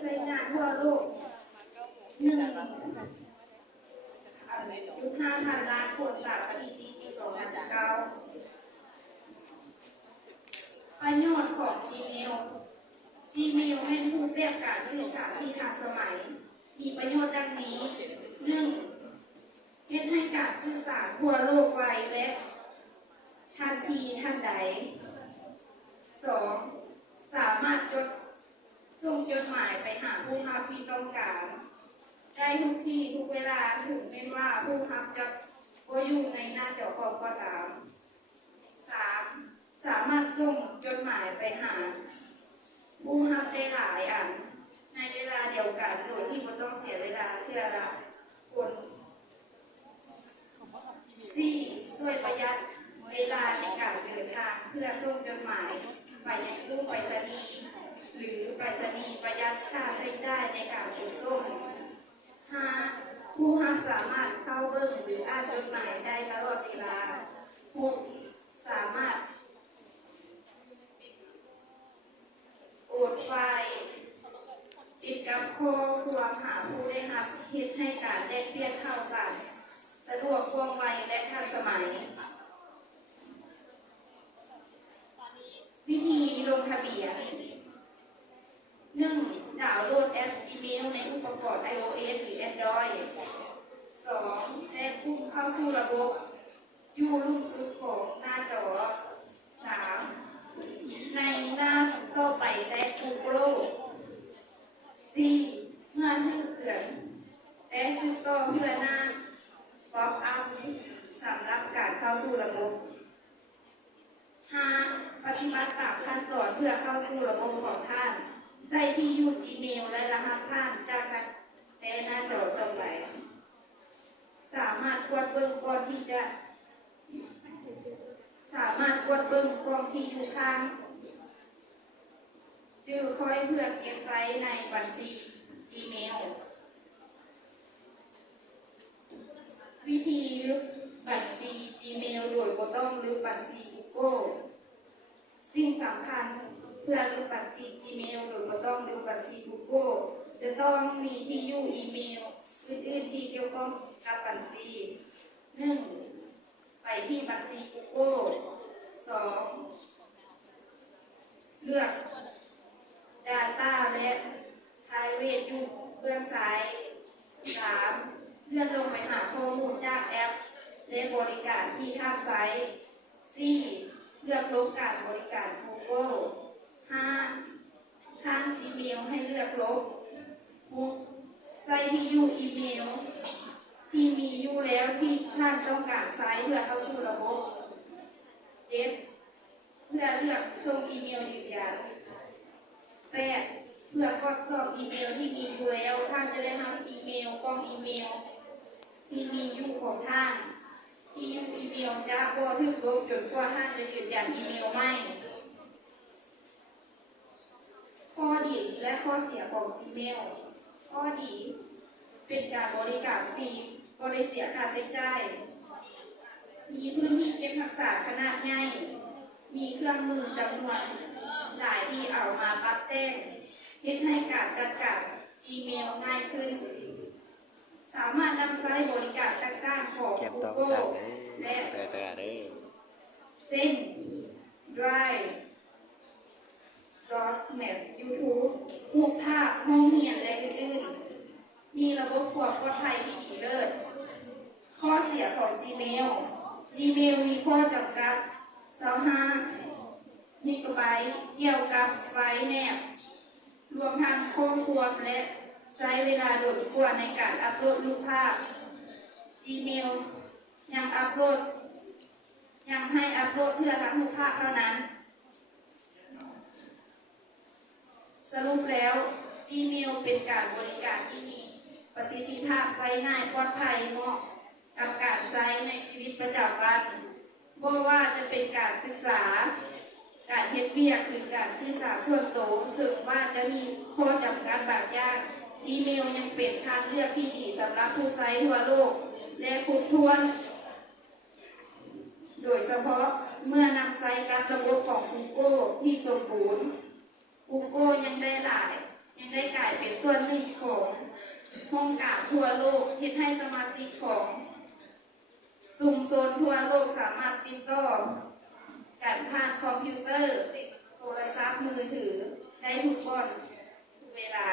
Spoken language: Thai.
ใช้งานทั่วโลก1.5 พันล้านคนจากสถิติปี2019ประโยชน์ของ Gmail เป็นรูปแบบการสื่อสารที่ทันสมัยมีประโยชน์ดังนี้ 1. เฮ็ดให้การสื่อสารทั่วโลกไวและทันทีทันใด 2. สามารถส่งจดหมายไปหาผู้รับที่ต้องการได้ทุกที่ทุกเวลาถึงแม้ว่าผู้รับจะอยู่ในหน้าจอคอมก็ตาม 3. สามารถส่งจดหมายไปหาผู้รับได้หลายอันในเวลาเดียวกันโดยที่ไม่ต้องเสียเวลาเพื่อละคน 4. ช่วยประหยัดเวลาในการเดินทางเพื่อส่งจดหมายไปยังตู้ไปรษณีย์หรือไปรษณีย์ประหยัดค่าใช้จ่ายในการขนส่ง 5. ผู้รับสามารถเข้าเบิ่งหรืออ่านจดหมายได้ตลอดเวลา 6. สามารถโอนไฟล์ติดกับข้อความหาผู้ได้รับเฮ็ดให้การแลกเปลี่ยนข่าวสารสะดวกว่องไวและทันสมัย วิธีลงทะเบียน 1. ดาวน์โหลดแอป Gmail ในอุปกรณ์ iOS หรือ Android 2. และพุ่งเข้าสู่ระบบอยู่รูปสุดของหน้าจอ 3. ในหน้าต่อไปแตะ Google 4. เมื่อถึงเตือนและสุดต่อเพื่อหน้า ป๊อปอัพสำหรับการเข้าสู่ระบบ 5. ปฏิบัติตามขั้นตอนเพื่อเข้าสู่ระบบของท่านใส่ที่อยู่ Gmail และรหัสผ่านจากนั้นแต่หน้าจอต่อไปสามารถกดเบิ่งก่อนที่อยู่ข้างจื้อค่อยเพื่อเก็บไว้ในบัญชี Gmail วิธีลึกบัญชี Gmail โดยบ่ต้องลึกบัญชี Google สิ่งสำคัญเพื่อลึกบัญชี Gmail โดยบ่ต้องลึกบัญชี Google จะต้องมีที่อยู่อีเมลอื่นๆที่เกี่ยวข้องกับบัญชี 1. ไปที่บัญชี Google 2. เลือก Data และ Private อยู่เบื้องซ้าย 3. เลื่อนลงไปหาข้อมูลจากแอปและบริการที่ท่านใช้ 4. เลือกลบการบริการ Google 5. ข้าง Gmail ให้เลือกลบ 6. ใส่ที่อยู่อีเมลที่มีอยู่แล้วที่ท่านต้องการใช้เพื่อเข้าสู่ระบบ 7. เพื่อเลือกส่งอีเมลยืนยัน 8. เพื่อกดสอบอีเมลที่มีอยู่แล้วท่านจะได้รับอีเมลกล่องอีเมลที่มีอยู่ของท่านที่อยู่อีเมลจะบ่ถูกลบจนกว่าท่านจะยืนยันอีเมลใหม่ข้อดีและข้อเสียของ Gmail ข้อดีเป็นการบริการฟรีบ่ได้เสียค่าใช้จ่ายมีพื้นที่เก็บรักษาขนาดใหญ่มีเครื่องมือจำนวนหลายที่เอามาปรับแต่งเฮ็ดให้การจัดการ Gmail ง่ายขึ้นสามารถนำใช้บริการต่างๆของ Google และเช่น Drive Document YouTube รูปภาพห้องเรียนและอื่นๆมีระบบความปลอดภัยที่ดีเลิศข้อเสียของ Gmail มีข้อจำกัด25 นิกะไบต์เกี่ยวกับไฟล์แนบรวมทั้งข้อความและใช้เวลาโดดกว่าในการอัปโหลดรูปภาพ Gmail ยังให้อัปโหลดเพื่อรับรูปภาพเท่านั้นสรุปแล้ว Gmail เป็นการบริการที่มีประสิทธิภาพใช้ง่ายปลอดภัยเหมาะกับการใช้ในชีวิตประจำวันบ่ว่าจะเป็นการศึกษาการเฮ็ดเวียกหรือการสื่อสารส่วนตัวถึงว่าจะมีข้อจำกัดบางอย่าง Gmail ยังเป็นทางเลือกที่ดีสำหรับผู้ใช้ทั่วโลกและครบถ้วนโดยเฉพาะเมื่อนำใช้กับระบบของ Google ที่สมบูรณ์ Google ยังได้กลายเป็น เป็นส่วนหนึ่งของห้องการทั่วโลกเฮ็ดให้สมาชิกของชุมชนทั่วโลกสามารถติดต่อกันผ่านคอมพิวเตอร์โทรศัพท์มือถือได้ทุกวันทุกเวลา